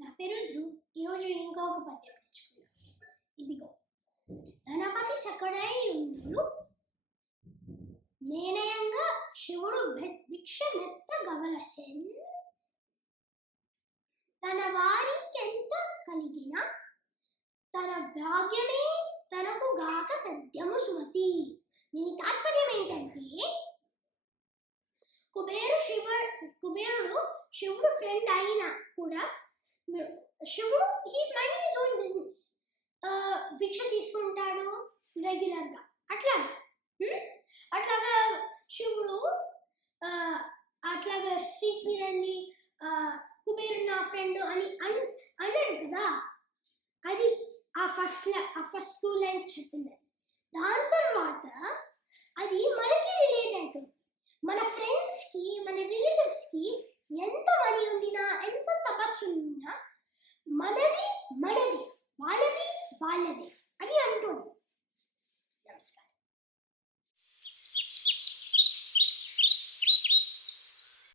నా పేరు ధ్రువ్. ఈరోజు ఇంకొక పద్యం నేర్చుకున్నాం ఇదిగో. ధనపతి శకడై ఉండు. నేనయంగా శివుడు భిక్ష మెత్త గవలసెన్ తన వారికెంత కలిగిన? తన భాగ్యమే తనకు గాక తద్యము సుమతి. దీని తాత్పర్యం ఏంటంటే కుబేరు శివ కుబేరుడు శివుడు ఫ్రెండ్ అయినా కూడా శివుడు he's minding his own business భిక్ష తీసుకుంటాడు రెగ్యులర్గా అట్లా అట్లాగా శివుడు అట్లాగా అట్లాగా శ్రీశ్వరల్లి కుబేరు నా ఫ్రెండ్ అని అన్ అన్నాడు కదా? అది ఆ ఫస్ట్ ఆ ఫస్ట్ టూ లైన్స్ చెప్తున్నది దాని తర్వాత అది మనకి రిలేట్ అవుతుంది. మన ఫ్రెండ్స్కి మన రిలేటివ్స్కి ఎంత మనది మనది వాళ్ళది వాళ్ళది